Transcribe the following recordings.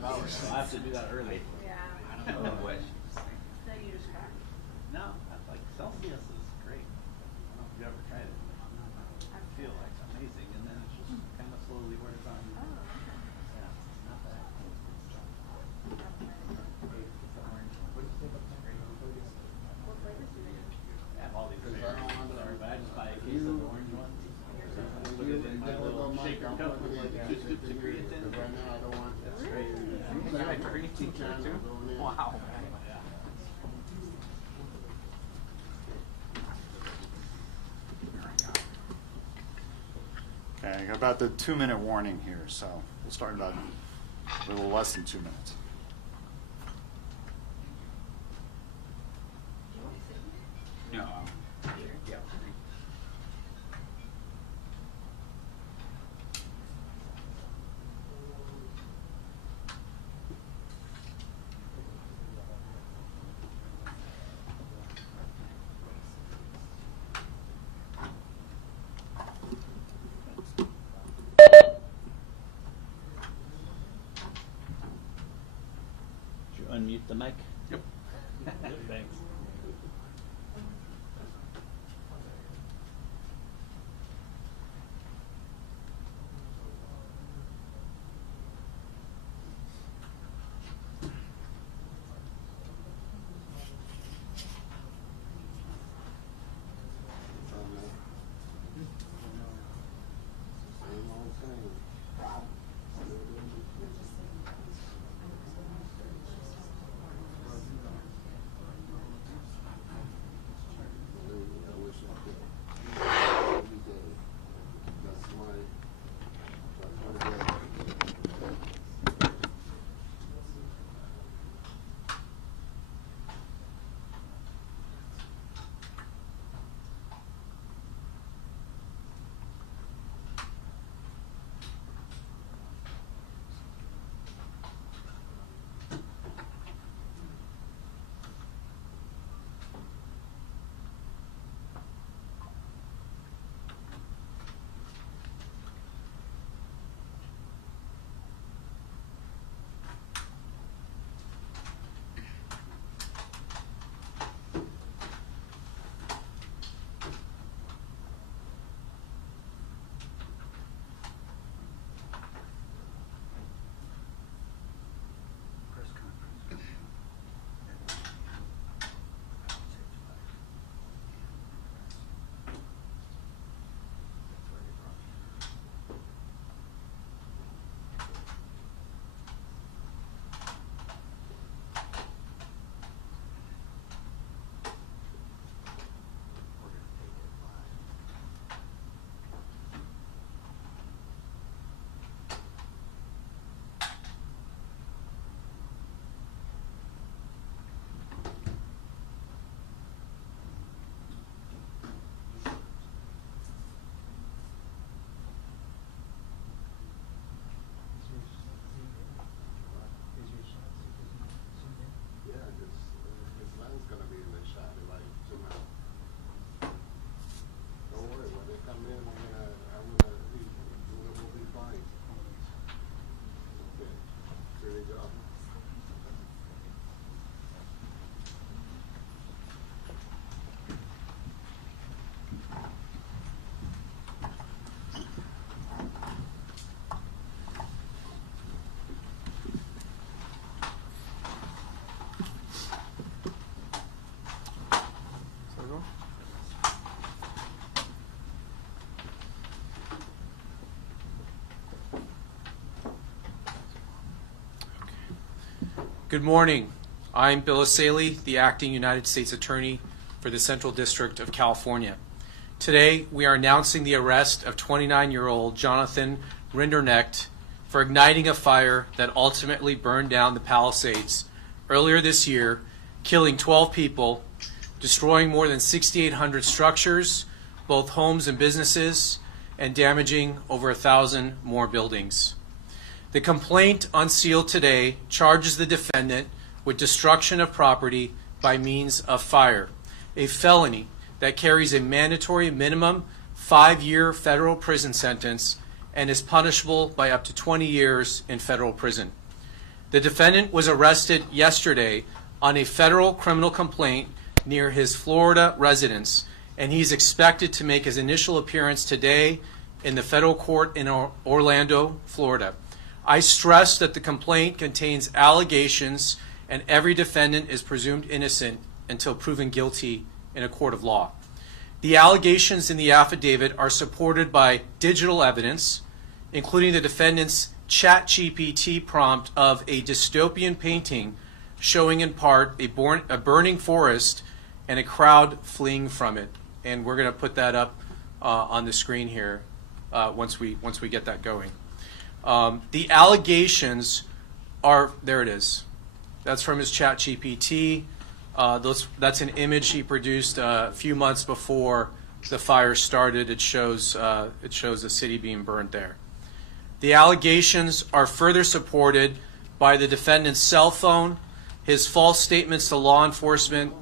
5 hours, so I have to do that early. Yeah. I don't know what. No, you just crack. No, that's like Celsius is great. I don't know if you ever tried it. I feel like it's amazing, and then it's just kind of slowly wears on. Oh, okay. Yeah, it's not bad. Hey, it's the orange. What did you say about that? What flavors do they have? I have all these flavors. Sorry, but I just buy a case of the orange ones. Put it in my little shaker cup with like 2 scoops of creatine. Right now, I don't want That's great. You like creatine too? Wow. Yeah. Okay, I got about the 2-minute warning here, so we'll start in about a little less than 2 minutes. No. Yeah. Did you unmute the mic? Yep. Thanks. Same old thing. I wish I could. Every day. That's my day. Yeah, this land's gonna be in the shot in like 2 minutes. Don't worry, when they come in, we'll be fine. Okay, here we go. Good morning. I'm Bill Asaley, the Acting United States Attorney for the Central District of California. Today, we are announcing the arrest of 29-year-old Jonathan Rinderknecht for igniting a fire that ultimately burned down the Palisades earlier this year, killing 12 people, destroying more than 6,800 structures, both homes and businesses, and damaging over 1,000 more buildings. The complaint unsealed today charges the defendant with destruction of property by means of fire, a felony that carries a mandatory minimum 5-year federal prison sentence and is punishable by up to 20 years in federal prison. The defendant was arrested yesterday on a federal criminal complaint near his Florida residence, and he's expected to make his initial appearance today in the federal court in Orlando, Florida. I stress that the complaint contains allegations, and every defendant is presumed innocent until proven guilty in a court of law. The allegations in the affidavit are supported by digital evidence, including the defendant's ChatGPT prompt of a dystopian painting showing in part a burning forest and a crowd fleeing from it. And we're going to put that up on the screen here once we get that going. The allegations are, there it is. That's from his ChatGPT. That's an image he produced a few months before the fire started. It shows the city being burned there. The allegations are further supported by the defendant's cell phone, his false statements to law enforcement,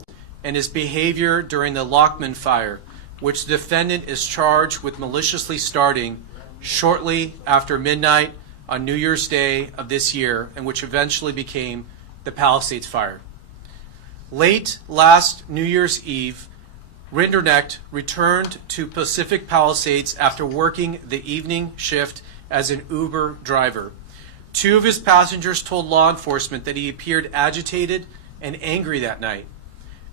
and his behavior during the Lockman fire, which the defendant is charged with maliciously starting shortly after midnight on New Year's Day of this year, and which eventually became the Palisades fire. Late last New Year's Eve, Rinderknecht returned to Pacific Palisades after working the evening shift as an Uber driver. Two of his passengers told law enforcement that he appeared agitated and angry that night.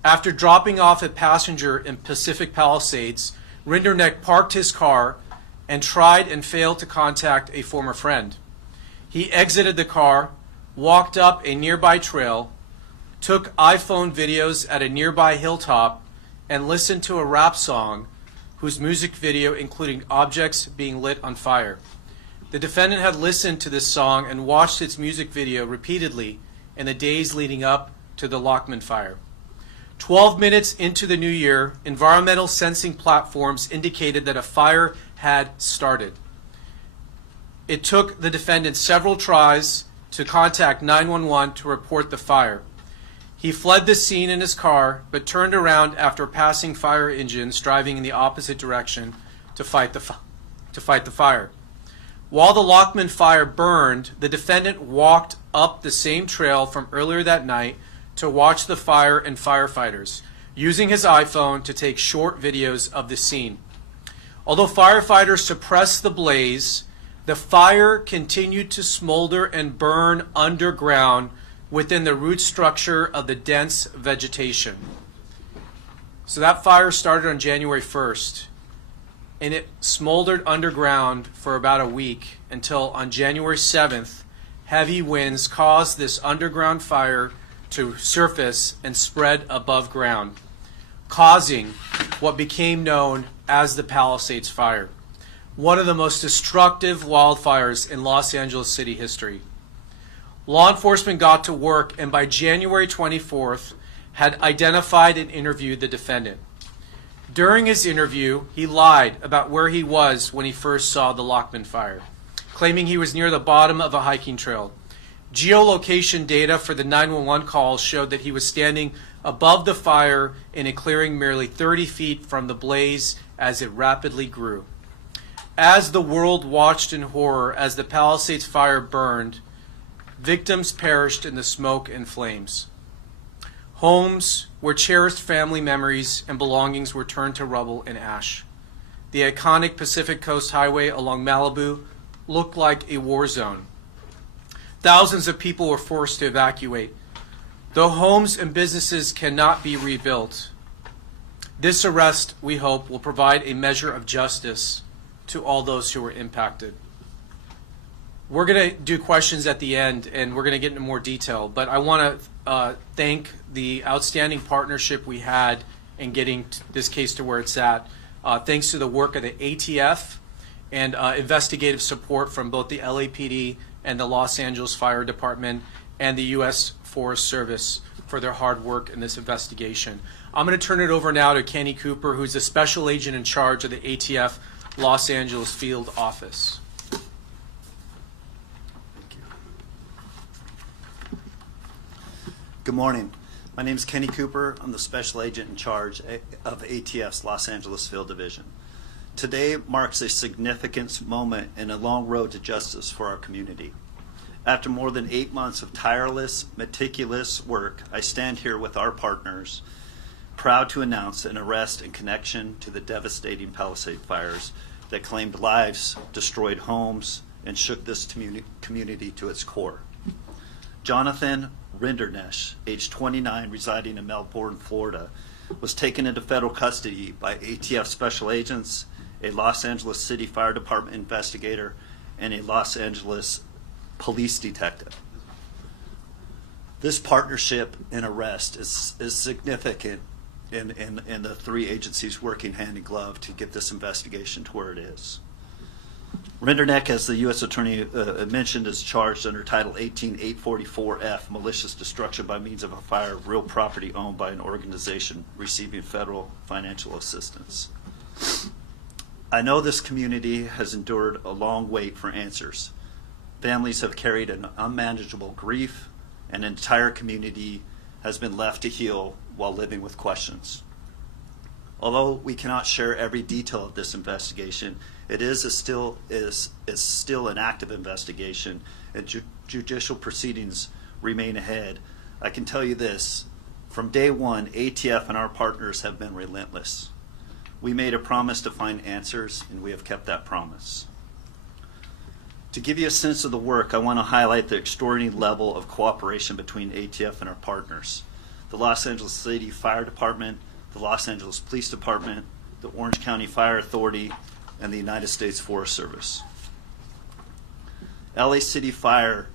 After dropping off a passenger in Pacific Palisades, Rinderknecht parked his car and tried and failed to contact a former friend. He exited the car, walked up a nearby trail, took iPhone videos at a nearby hilltop, and listened to a rap song whose music video including objects being lit on fire. The defendant had listened to this song and watched its music video repeatedly in the days leading up to the Lockman fire. 12 minutes into the new year, environmental sensing platforms indicated that a fire had started. It took the defendant several tries to contact 911 to report the fire. He fled the scene in his car, but turned around after passing fire engines driving in the opposite direction to fight the fire. While the Lockman fire burned, the defendant walked up the same trail from earlier that night to watch the fire and firefighters, using his iPhone to take short videos of the scene. Although firefighters suppressed the blaze, the fire continued to smolder and burn underground within the root structure of the dense vegetation. So that fire started on January 1st, and it smoldered underground for about a week until on January 7th, heavy winds caused this underground fire to surface and spread above ground, causing what became known as the Palisades Fire, one of the most destructive wildfires in Los Angeles city history. Law enforcement got to work and by January 24th had identified and interviewed the defendant. During his interview, he lied about where he was when he first saw the Lockman fire, claiming he was near the bottom of a hiking trail. Geolocation data for the 911 calls showed that he was standing above the fire in a clearing merely 30 feet from the blaze as it rapidly grew. As the world watched in horror as the Palisades fire burned, victims perished in the smoke and flames. Homes where cherished family memories and belongings were turned to rubble and ash. The iconic Pacific Coast Highway along Malibu looked like a war zone. Thousands of people were forced to evacuate. Though homes and businesses cannot be rebuilt, this arrest, we hope, will provide a measure of justice to all those who were impacted. We're going to do questions at the end, and we're going to get into more detail, but I want to thank the outstanding partnership we had in getting this case to where it's at. Thanks to the work of the ATF and investigative support from both the LAPD and the Los Angeles Fire Department and the U.S. Forest Service for their hard work in this investigation. I'm going to turn it over now to Kenny Cooper, who's the special agent in charge of the ATF Los Angeles Field Office. Good morning. My name is Kenny Cooper. I'm the special agent in charge of ATF's Los Angeles Field Division. Today marks a significant moment in a long road to justice for our community. After more than 8 months of tireless, meticulous work, I stand here with our partners, proud to announce an arrest in connection to the devastating Palisades fires that claimed lives, destroyed homes, and shook this community to its core. Jonathan Rindernesh, age 29, residing in Melbourne, Florida, was taken into federal custody by ATF special agents, a Los Angeles City Fire Department investigator, and a Los Angeles police detective. This partnership and arrest is significant in the three agencies working hand in glove to get this investigation to where it is. Rinderneck, as the U.S. Attorney mentioned, is charged under Title 18-844F, malicious destruction by means of a fire of real property owned by an organization receiving federal financial assistance. I know this community has endured a long wait for answers. Families have carried an unmanageable grief, and an entire community has been left to heal while living with questions. Although we cannot share every detail of this investigation, it is still an active investigation, and judicial proceedings remain ahead. I can tell you this: from day one, ATF and our partners have been relentless. We made a promise to find answers, and we have kept that promise. To give you a sense of the work, I want to highlight the extraordinary level of cooperation between ATF and our partners: the Los Angeles City Fire Department, the Los Angeles Police Department, the Orange County Fire Authority, and the United States Forest Service. LA City Fire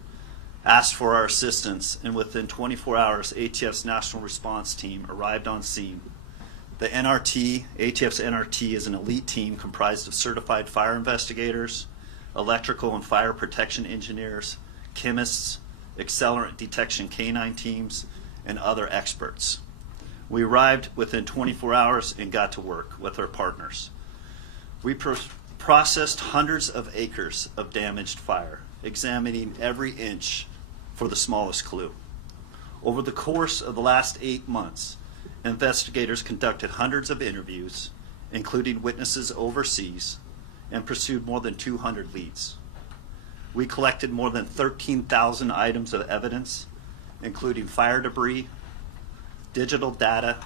asked for our assistance, and within 24 hours, ATF's National Response Team arrived on scene. The NRT, ATF's NRT, is an elite team comprised of certified fire investigators, electrical and fire protection engineers, chemists, accelerant detection canine teams, and other experts. We arrived within 24 hours and got to work with our partners. We processed hundreds of acres of damaged fire, examining every inch for the smallest clue. Over the course of the last 8 months, investigators conducted hundreds of interviews, including witnesses overseas, and pursued more than 200 leads. We collected more than 13,000 items of evidence, including fire debris, digital data,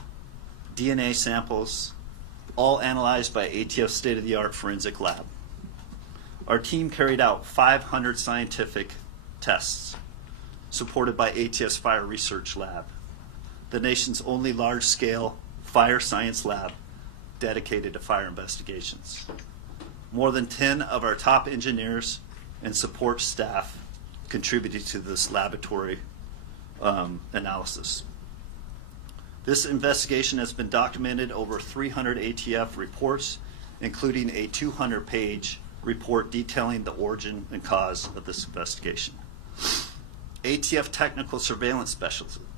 DNA samples, all analyzed by ATF's state-of-the-art forensic lab. Our team carried out 500 scientific tests, supported by ATF's Fire Research Lab, the nation's only large-scale fire science lab dedicated to fire investigations. More than 10 of our top engineers and support staff contributed to this laboratory analysis. This investigation has been documented over 300 ATF reports, including a 200-page report detailing the origin and cause of this investigation. ATF technical surveillance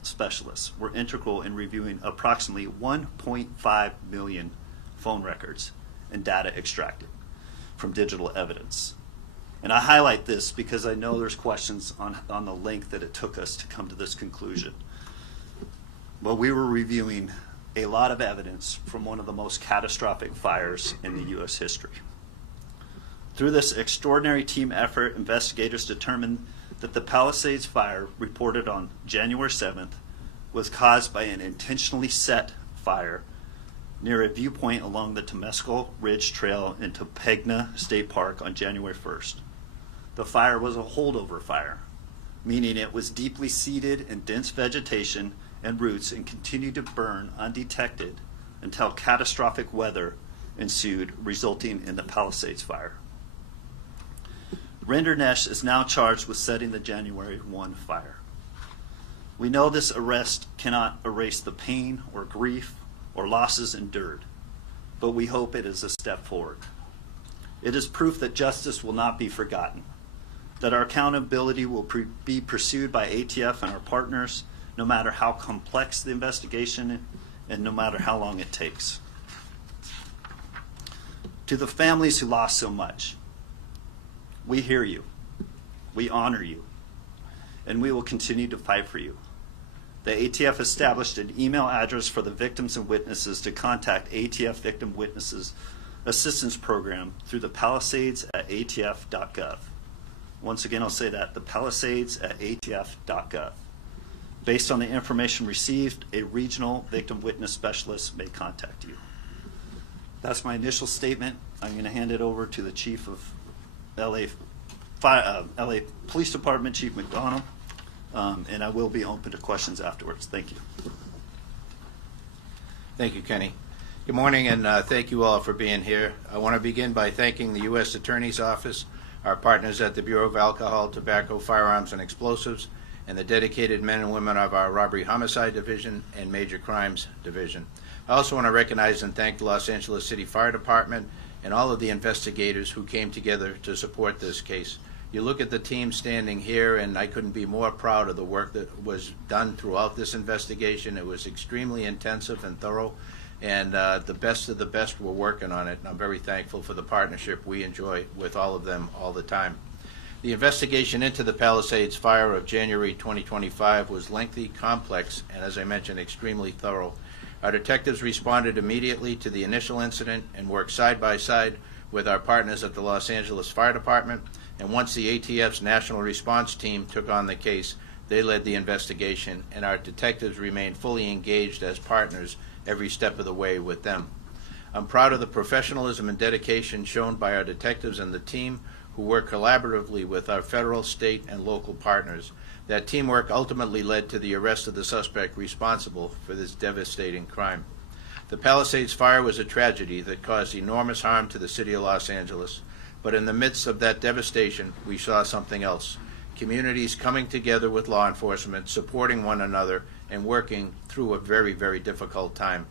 specialists were integral in reviewing approximately 1.5 million phone records and data extracted from digital evidence. And I highlight this because I know there's questions on the length that it took us to come to this conclusion. But we were reviewing a lot of evidence from one of the most catastrophic fires in the U.S. history. Through this extraordinary team effort, investigators determined that the Palisades fire, reported on January 7th, was caused by an intentionally set fire near a viewpoint along the Temescal Ridge Trail into Pegna State Park on January 1st. The fire was a holdover fire, meaning it was deeply seated in dense vegetation and roots and continued to burn undetected until catastrophic weather ensued, resulting in the Palisades fire. Rindernesh is now charged with setting the January 1 fire. We know this arrest cannot erase the pain or grief or losses endured, but we hope it is a step forward. It is proof that justice will not be forgotten, that our accountability will be pursued by ATF and our partners, no matter how complex the investigation and no matter how long it takes. To the families who lost so much, we hear you, we honor you, and we will continue to fight for you. The ATF established an email address for the victims and witnesses to contact ATF Victim Witnesses Assistance Program through the Palisades at atf.gov. Once again, I'll say that, the Palisades at atf.gov. Based on the information received, a regional victim witness specialist may contact you. That's my initial statement. I'm going to hand it over to the Chief of LA Police Department, Chief McDonald, and I will be open to questions afterwards. Thank you. Thank you, Kenny. Good morning, and thank you all for being here. I want to begin by thanking the U.S. Attorney's Office, our partners at the Bureau of Alcohol, Tobacco, Firearms, and Explosives, and the dedicated men and women of our Robbery Homicide Division and Major Crimes Division. I also want to recognize and thank the Los Angeles City Fire Department and all of the investigators who came together to support this case. You look at the team standing here, and I couldn't be more proud of the work that was done throughout this investigation. It was extremely intensive and thorough, and the best of the best were working on it, and I'm very thankful for the partnership we enjoy with all of them all the time. The investigation into the Palisades fire of January 2025 was lengthy, complex, and as I mentioned, extremely thorough. Our detectives responded immediately to the initial incident and worked side by side with our partners at the Los Angeles Fire Department, and once the ATF's National Response Team took on the case, they led the investigation, and our detectives remained fully engaged as partners every step of the way with them. I'm proud of the professionalism and dedication shown by our detectives and the team who work collaboratively with our federal, state, and local partners. That teamwork ultimately led to the arrest of the suspect responsible for this devastating crime. The Palisades fire was a tragedy that caused enormous harm to the city of Los Angeles, but in the midst of that devastation, we saw something else. Communities coming together with law enforcement, supporting one another, and working through a very, very difficult time.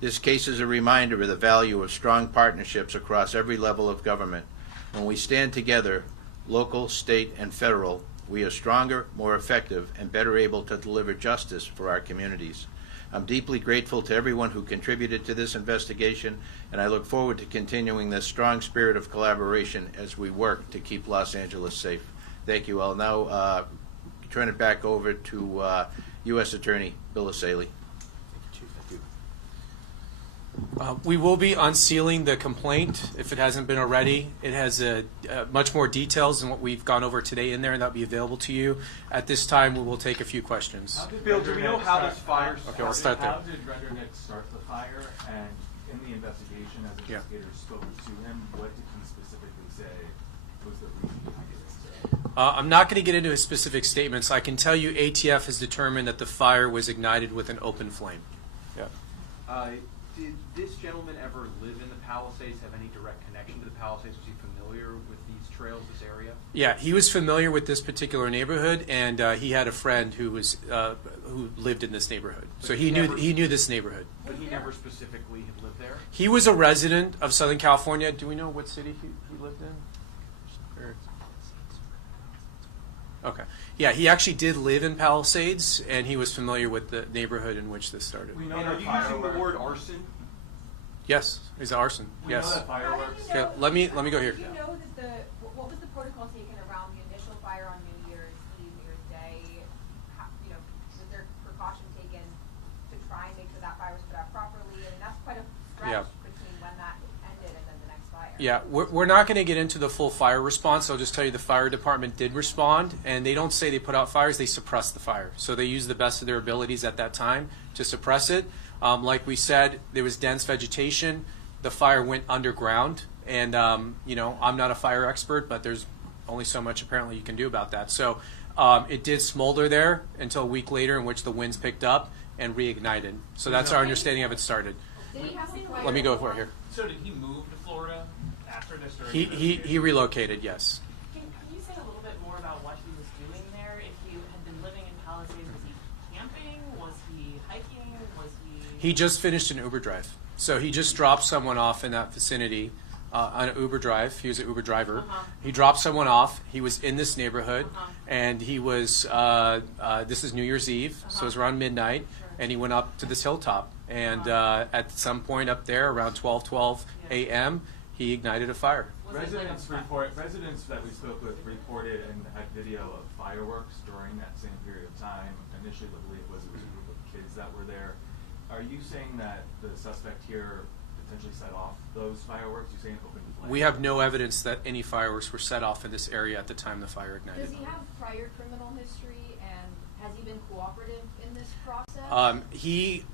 This case is a reminder of the value of strong partnerships across every level of government. When we stand together, local, state, and federal, we are stronger, more effective, and better able to deliver justice for our communities. I'm deeply grateful to everyone who contributed to this investigation, and I look forward to continuing this strong spirit of collaboration as we work to keep Los Angeles safe. Thank you. I'll now turn it back over to U.S. Attorney Bill Asaley. We will be unsealing the complaint if it hasn't been already. It has much more details than what we've gone over today in there, and that'll be available to you. At this time, we will take a few questions. Bill, do we know how this fire started? Okay, I'll start there. How did Rendernick start the fire? And in the investigation, as investigators spoke to him, what did he specifically say was the reason behind it? I'm not going to get into his specific statements. I can tell you ATF has determined that the fire was ignited with an open flame. Yeah. Did this gentleman ever live in the Palisades, have any direct connection to the Palisades? Was he familiar with these trails, this area? Yeah, he was familiar with this particular neighborhood, and he had a friend who lived in this neighborhood. So he knew this neighborhood. But he never specifically had lived there? He was a resident of Southern California. Do we know what city he lived in? Okay. Yeah, he actually did live in Palisades, and he was familiar with the neighborhood in which this started. We know are you using the word arson? Yes, he's arson. We yes. know that fireworks. Okay, let me go here. Do you know that what was the protocol taken around the initial fire on New Year's Eve, New Year's Day? Was there precaution taken to try and make sure that fire was put out properly? I mean, that's quite a stretch between when that ended and then the next fire. Yeah, we're not going to get into the full fire response. I'll just tell you the fire department did respond, and they don't say they put out fires, they suppress the fire. So they use the best of their abilities at that time to suppress it. Like we said, there was dense vegetation. The fire went underground, and I'm not a fire expert, but there's only so much apparently you can do about that. So it did smolder there until a week later, in which the winds picked up and reignited. So that's our understanding of it started. Did he have some Let me go for it here. So did he move to Florida after this? He relocated, yes. Can you say a little bit more about what he was doing there? If he had been living in Palisades, was he camping? Was he hiking? Was he... He just finished an Uber drive. So he just dropped someone off in that vicinity on an Uber drive. He was an Uber driver. He dropped someone off. He was in this neighborhood, and he was, this is New Year's Eve, so it was around midnight, and he went up to this hilltop. And at some point up there, around 12 a.m., he ignited a fire. Residents that we spoke with reported and had video of fireworks during that same period of time. Initially, the belief was it was a group of kids that were there. Are you saying that the suspect here potentially set off those fireworks? You say an open flame. We have no evidence that any fireworks were set off in this area at the time the fire ignited. Does he have prior criminal history, and has he been cooperative in this process? Does he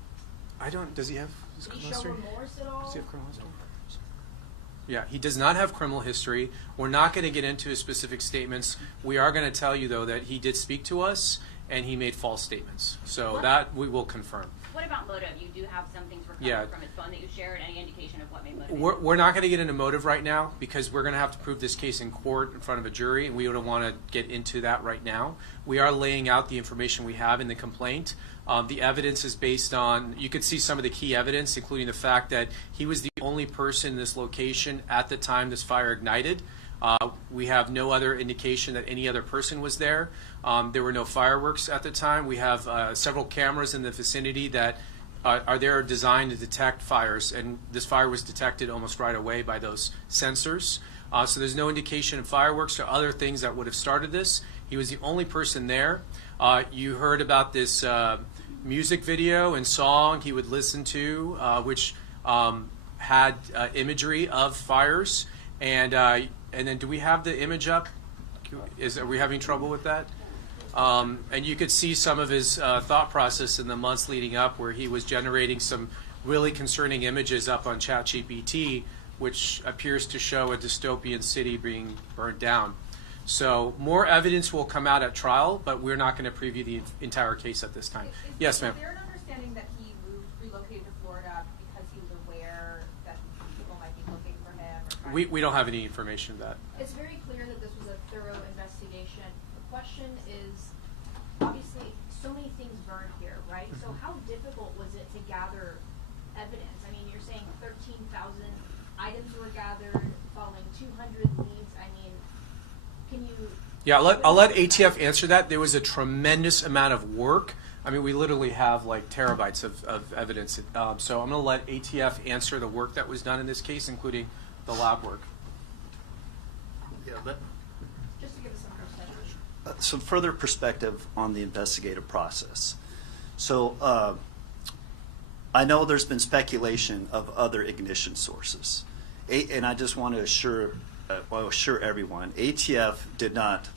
have his Did he criminal show history? remorse at all? Does he have criminal history? Yeah, he does not have criminal history. We're not going to get into his specific statements. We are going to tell you, though, that he did speak to us and he made false statements. So What? that we will confirm. What about motive? You do have some things recovered Yeah. from his phone that you shared. Any indication of what may motivate? We're not going to get into motive right now because we're going to have to prove this case in court in front of a jury, and we don't want to get into that right now. We are laying out the information we have in the complaint. The evidence is based on, you could see some of the key evidence, including the fact that he was the only person in this location at the time this fire ignited. We have no other indication that any other person was there. There were no fireworks at the time. We have several cameras in the vicinity that are there designed to detect fires, and this fire was detected almost right away by those sensors. So there's no indication of fireworks or other things that would have started this. He was the only person there. You heard about this music video and song he would listen to, which had imagery of fires. And then, do we have the image up? Are we having trouble with that? And you could see some of his thought process in the months leading up, where he was generating some really concerning images up on ChatGPT, which appears to show a dystopian city being burned down. So more evidence will come out at trial, but we're not going to preview the entire case at this time. Yes, ma'am. Is there an understanding that he relocated to Florida because he was aware that people might be looking for him? Or We don't have any information of that. It's very clear that this was a thorough investigation. The question is, obviously, so many things burned here, right? So how difficult was it to gather evidence? I mean, you're saying 13,000 items were gathered, following 200 leads. I mean, can you... Yeah, I'll let ATF answer that. There was a tremendous amount of work. I mean, we literally have like terabytes of evidence. So I'm going to let ATF answer the work that was done in this case, including the lab work. Yeah, Just to give us some perspective. some further perspective on the investigative process. So I know there's been speculation of other ignition sources. And I just want to assure everyone, ATF did not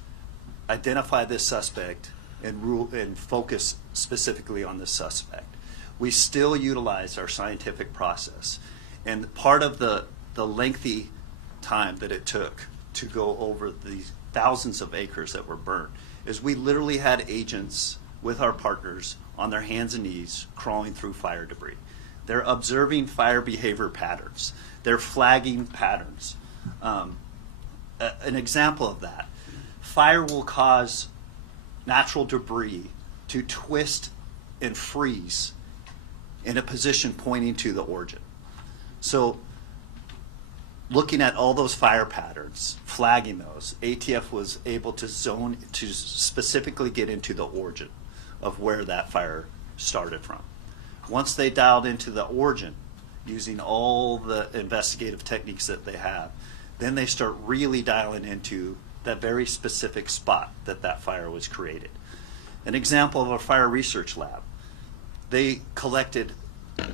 identify this suspect and focus specifically on this suspect. We still utilize our scientific process. And part of the lengthy time that it took to go over the thousands of acres that were burned is we literally had agents with our partners on their hands and knees crawling through fire debris. They're observing fire behavior patterns. They're flagging patterns. An example of that, fire will cause natural debris to twist and freeze in a position pointing to the origin. So looking at all those fire patterns, flagging those, ATF was able to zone to specifically get into the origin of where that fire started from. Once they dialed into the origin, using all the investigative techniques that they have, then they start really dialing into that very specific spot that fire was created. An example of a fire research lab, they collected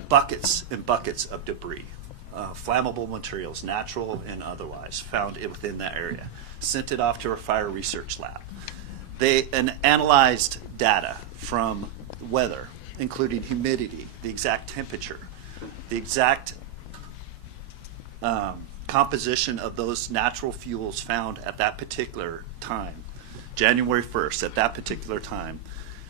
buckets and buckets of debris, flammable materials, natural and otherwise, found within that area, sent it off to a fire research lab. They analyzed data from weather, including humidity, the exact temperature, the exact composition of those natural fuels found at that particular time, January 1st, at that particular time,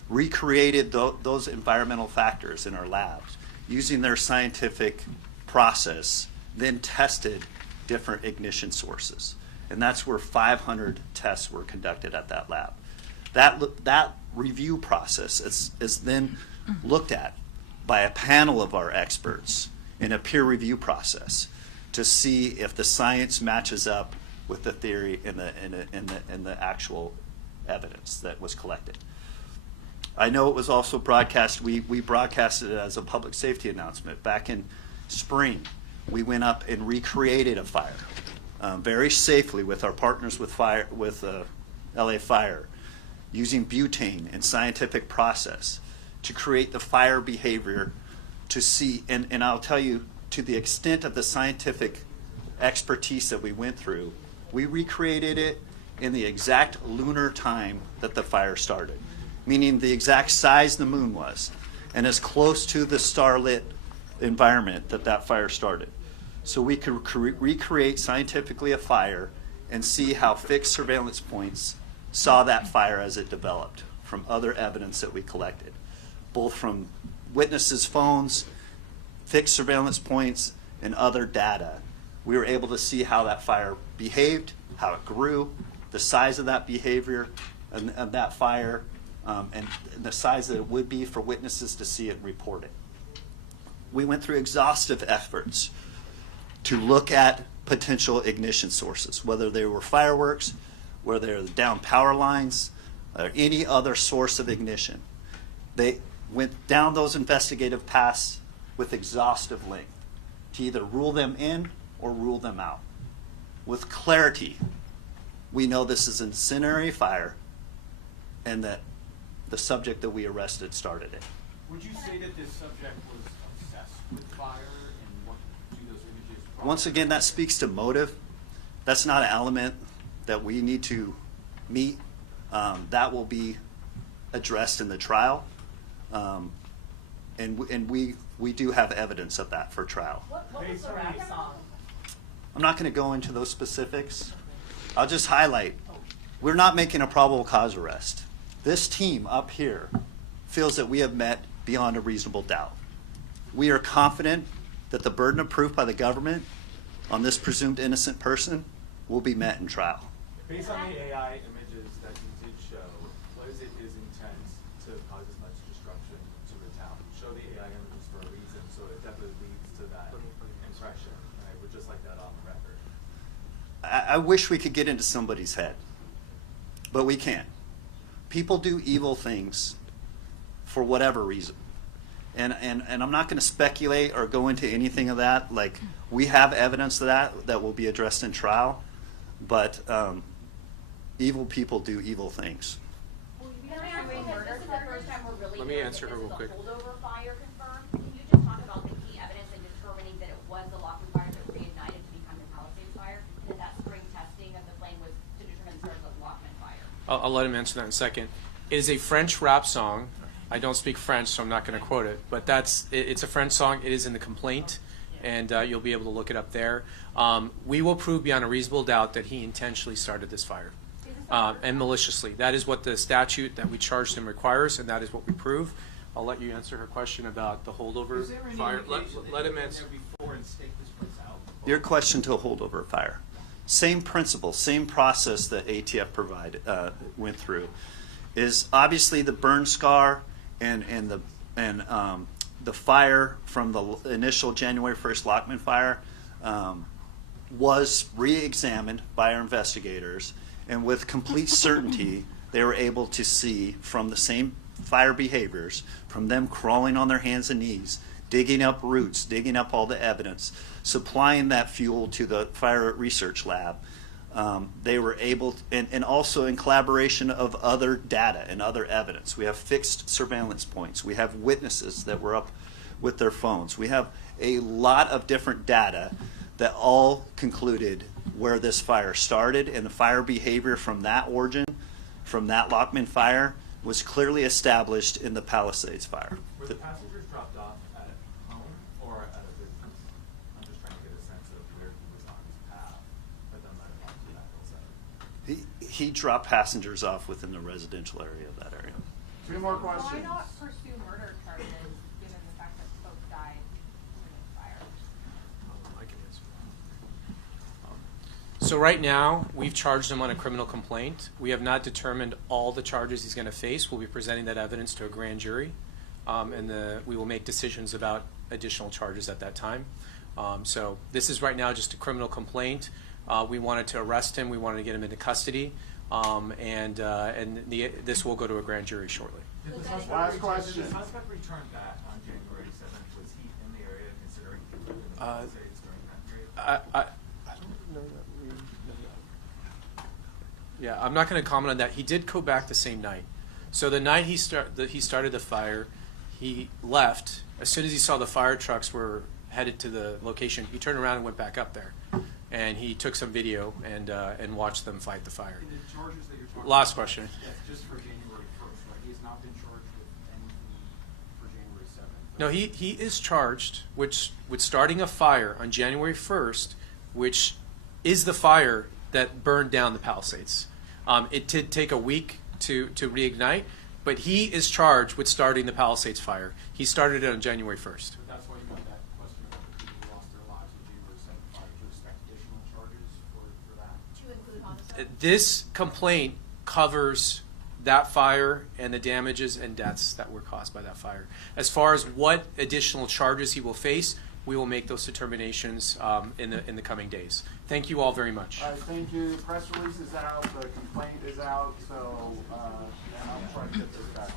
recreated those environmental factors in our labs using their scientific process, then tested different ignition sources. And that's where 500 tests were conducted at that lab. That review process is then looked at by a panel of our experts in a peer review process to see if the science matches up with the theory and the actual evidence that was collected. I know it was also broadcast. We broadcasted it as a public safety announcement back in spring. We went up and recreated a fire very safely with our partners with LA Fire, using butane and scientific process to create the fire behavior to see. And I'll tell you, to the extent of the scientific expertise that we went through, we recreated it in the exact lunar time that the fire started, meaning the exact size the moon was, and as close to the starlit environment that fire started. So we could recreate scientifically a fire and see how fixed surveillance points saw that fire as it developed from other evidence that we collected, both from witnesses' phones, fixed surveillance points, and other data. We were able to see how that fire behaved, how it grew, the size of that behavior and of that fire, and the size that it would be for witnesses to see it and report it. We went through exhaustive efforts to look at potential ignition sources, whether they were fireworks, whether they were down power lines, or any other source of ignition. They went down those investigative paths with exhaustive length to either rule them in or rule them out. With clarity, we know this is an incendiary fire and that the subject that we arrested started it. Would you say that this subject was obsessed with fire and what do those images? Once again, that speaks to motive. That's not an element that we need to meet. That will be addressed in the trial. And we do have evidence of that for trial. What was the rap song? I'm not going to go into those specifics. I'll just highlight, we're not making a probable cause arrest. This team up here feels that we have met beyond a reasonable doubt. We are confident that the burden of proof by the government on this presumed innocent person will be met in trial. Based on the AI images that you did show, what is it his intent to cause as much destruction to the town? Show the AI images for a reason, so it definitely leads to that impression. And I would just like that on the record. I wish we could get into somebody's head, but we can't. People do evil things for whatever reason. And I'm not going to speculate or go into anything of that. Like, we have evidence of that will be addressed in trial, but evil people do evil things. Let me answer her real quick. Holdover fire confirmed. Can you just talk about the key evidence in determining that it was the Lockwood fire that reignited to become the Palisades fire, and that spring testing of the flame was to determine the source of the Lockman fire? I'll let him answer that in a second. It is a French rap song. I don't speak French, so I'm not going to quote it. But it's a French song. It is in the complaint, and you'll be able to look it up there. We will prove beyond a reasonable doubt that he intentionally started this fire, and maliciously. That is what the statute that we charged him requires, and that is what we prove. I'll let you answer her question about the holdover fire. Let him answer. Before and stake this place out? Your question to a holdover fire. Same principle, same process that ATF went through, is obviously the burn scar and the fire from the initial January 1st Lockman fire was re-examined by our investigators, and with complete certainty they were able to see from the same fire behaviors, from them crawling on their hands and knees, digging up roots, digging up all the evidence, supplying that fuel to the fire research lab. They were able, and also in collaboration of other data and other evidence. We have fixed surveillance points. We have witnesses that were up with their phones. We have a lot of different data that all concluded where this fire started, and the fire behavior from that origin, from that Lockman fire, was clearly established in the Palisades fire. Were the passengers dropped off at home or at a business? I'm just trying to get a sense of where he was on his path that then led him onto that hillside. He dropped passengers off within the residential area of that area. 2 more questions. Why not pursue murder charges, given the fact that folks died in the fire? I can answer that. So right now, we've charged him on a criminal complaint. We have not determined all the charges he's going to face. We'll be presenting that evidence to a grand jury, and we will make decisions about additional charges at that time. So this is right now just a criminal complaint. We wanted to arrest him. We wanted to get him into custody, and this will go to a grand jury shortly. Did the suspect Last question. Did the suspect return back on January 7th? Was he in the area considering he lived in the Palisades during that period? I don't know that yeah, I'm not going to comment on that. He did go back the same night. So the night he started the fire, he left. As soon as he saw the fire trucks were headed to the location. He turned around and went back up there, and he took some video and watched them fight the fire. In the charges that you're talking Last about, question. that's just for January 1st, right? He has not been charged with anything for January 7th? No, he is charged with starting a fire on January 1st, which is the fire that burned down the Palisades. It did take a week to reignite, but he is charged with starting the Palisades fire. He started it on January 1st. But that's why you got that question about the people who lost their lives in January 7th fire. Do you expect additional charges for that? To include homicide? This complaint covers that fire and the damages and deaths that were caused by that fire. As far as what additional charges he will face, we will make those determinations in the coming days. Thank you all very much. All right, thank you. Press release is out. The complaint is out. So, and I'll try to get this back.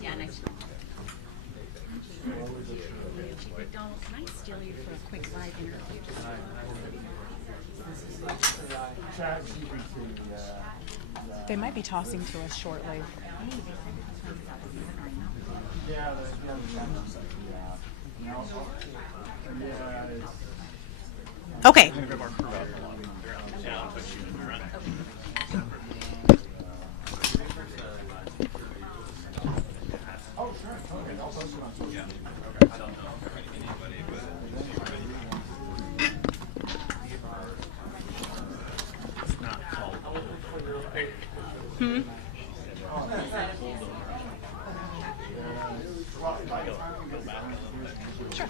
Yeah, next. McDonald, can I steal you for a quick live interview? They might be tossing to us shortly. Okay. Oh, sure. Okay, I'll post it on social media. Okay. I don't know anybody, but it's not called. Hmm? Sure.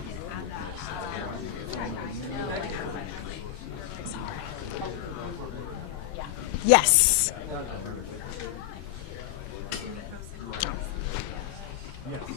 Yes. Yes.